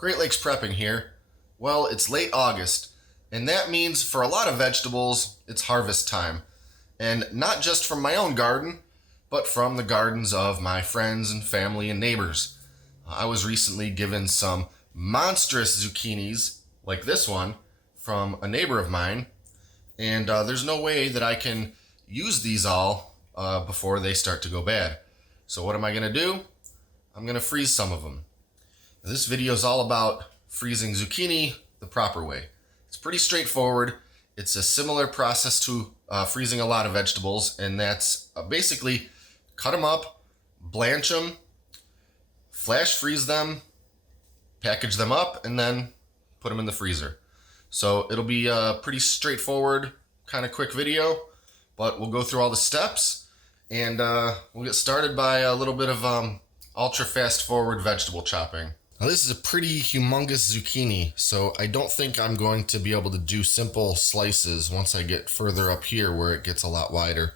Great Lakes Prepping here. Well, it's late August, and that means for a lot of vegetables, it's harvest time. And not just from my own garden, but from the gardens of my friends and family and neighbors. I was recently given some monstrous zucchinis, like this one, from a neighbor of mine, and there's no way that I can use these all before they start to go bad. So what am I going to do? I'm going to freeze some of them. This video is all about freezing zucchini the proper way. It's pretty straightforward. It's a similar process to freezing a lot of vegetables, and that's basically cut them up, blanch them, flash freeze them, package them up, and then put them in the freezer. So it'll be a pretty straightforward, kind of quick video, but we'll go through all the steps, and we'll get started by a little bit of ultra fast forward vegetable chopping. Now this is a pretty humongous zucchini, so I don't think I'm going to be able to do simple slices once I get further up here where it gets a lot wider.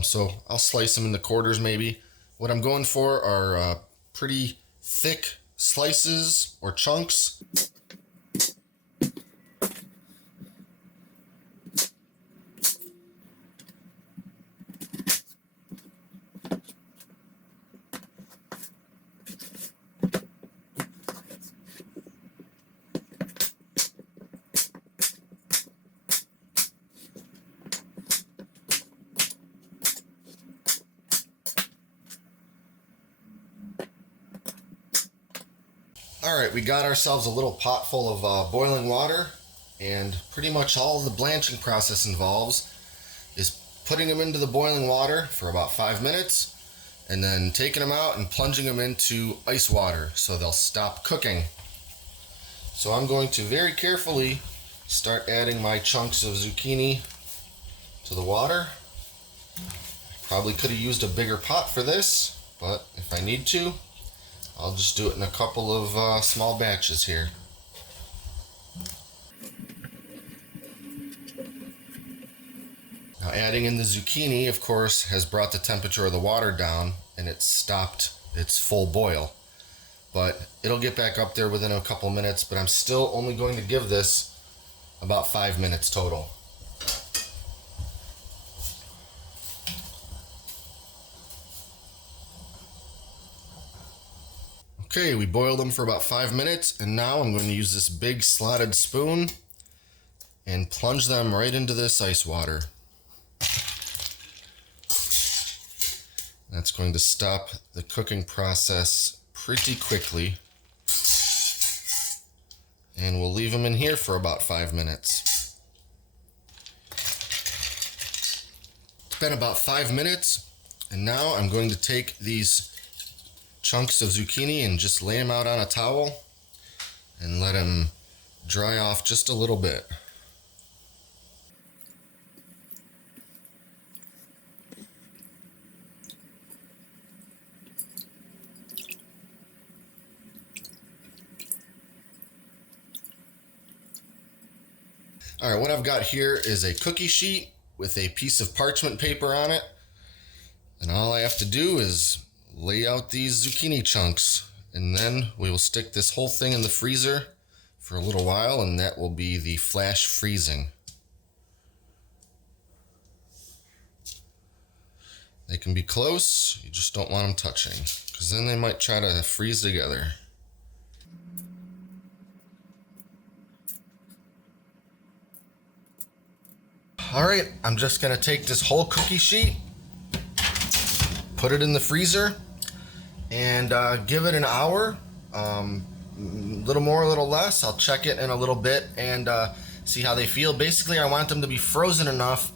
So I'll slice them into quarters maybe. What I'm going for are pretty thick slices or chunks. Alright, we got ourselves a little pot full of boiling water, and pretty much all the blanching process involves is putting them into the boiling water for about 5 minutes and then taking them out and plunging them into ice water so they'll stop cooking. So I'm going to very carefully start adding my chunks of zucchini to the water. Probably could have used a bigger pot for this, but if I need to, I'll just do it in a couple of small batches here. Now adding in the zucchini, of course, has brought the temperature of the water down and it's stopped its full boil. But it'll get back up there within a couple minutes, but I'm still only going to give this about 5 minutes total. Okay, we boiled them for about 5 minutes, and now I'm going to use this big slotted spoon and plunge them right into this ice water. That's going to stop the cooking process pretty quickly. And we'll leave them in here for about 5 minutes. It's been about 5 minutes, and now I'm going to take these chunks of zucchini and just lay them out on a towel and let them dry off just a little bit. Alright, what I've got here is a cookie sheet with a piece of parchment paper on it, and all I have to do is lay out these zucchini chunks, and then we will stick this whole thing in the freezer for a little while, and that will be the flash freezing. They can be close, you just don't want them touching, because then they might try to freeze together. Alright, I'm just going to take this whole cookie sheet, put it in the freezer, and give it an hour, a little more, a little less. I'll check it in a little bit and see how they feel. Basically, I want them to be frozen enough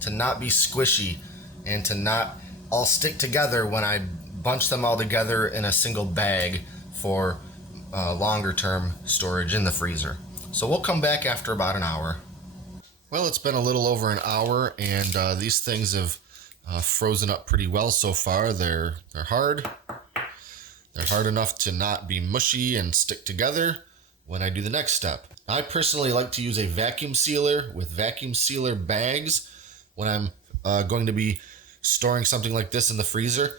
to not be squishy and to not all stick together when I bunch them all together in a single bag for longer term storage in the freezer. So we'll come back after about an hour. Well, it's been a little over an hour, and these things have frozen up pretty well so far. They're hard. They're hard enough to not be mushy and stick together when I do the next step. I personally like to use a vacuum sealer with vacuum sealer bags when I'm going to be storing something like this in the freezer.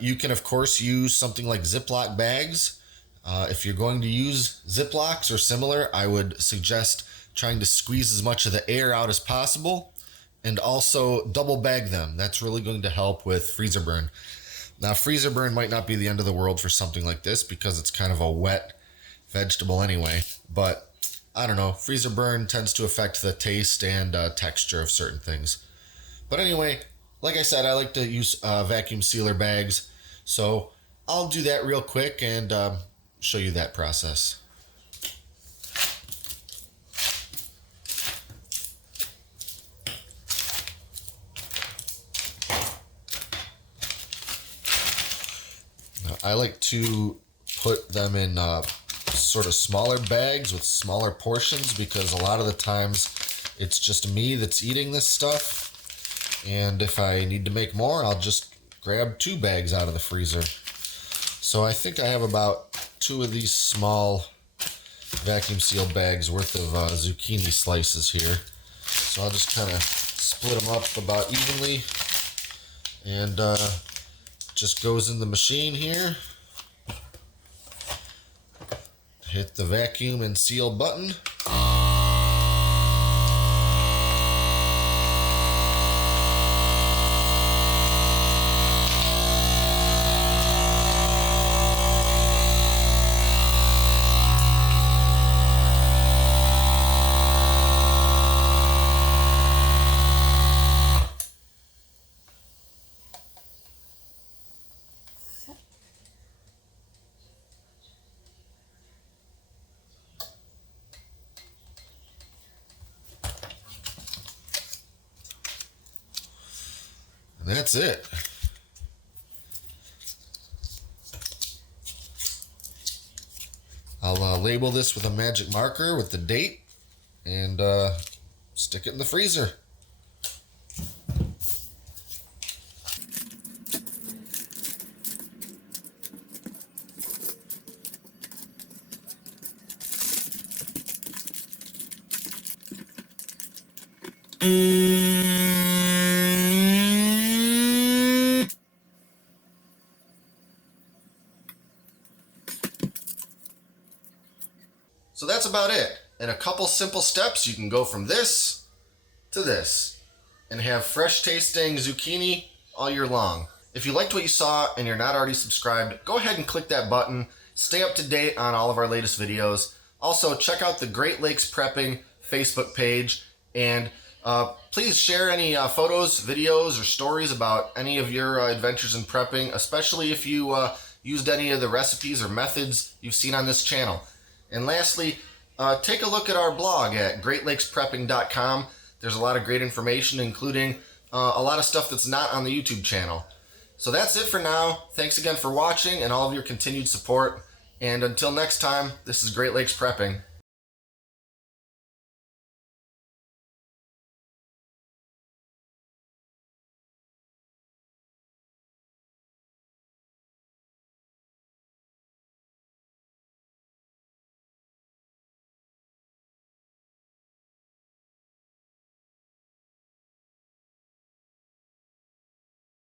You can, of course, use something like Ziploc bags. If you're going to use Ziplocs or similar, I would suggest trying to squeeze as much of the air out as possible, and also double bag them. That's really going to help with freezer burn. Now, freezer burn might not be the end of the world for something like this because it's kind of a wet vegetable anyway, but I don't know, freezer burn tends to affect the taste and texture of certain things. But anyway, like I said, I like to use vacuum sealer bags, so I'll do that real quick and show you that process. I like to put them in sort of smaller bags with smaller portions because a lot of the times it's just me that's eating this stuff, and if I need to make more, I'll just grab 2 bags out of the freezer. So I think I have about 2 of these small vacuum seal bags worth of zucchini slices here. So I'll just kind of split them up about evenly, and just goes in the machine here. Hit the vacuum and seal button. And that's it. I'll label this with a magic marker with the date and stick it in the freezer. So that's about it. In a couple simple steps, you can go from this to this and have fresh tasting zucchini all year long. If you liked what you saw and you're not already subscribed, go ahead and click that button. Stay up to date on all of our latest videos. Also, check out the Great Lakes Prepping Facebook page, and please share any photos, videos, or stories about any of your adventures in prepping, especially if you used any of the recipes or methods you've seen on this channel. And lastly, take a look at our blog at greatlakesprepping.com. There's a lot of great information, including a lot of stuff that's not on the YouTube channel. So that's it for now. Thanks again for watching and all of your continued support. And until next time, this is Great Lakes Prepping.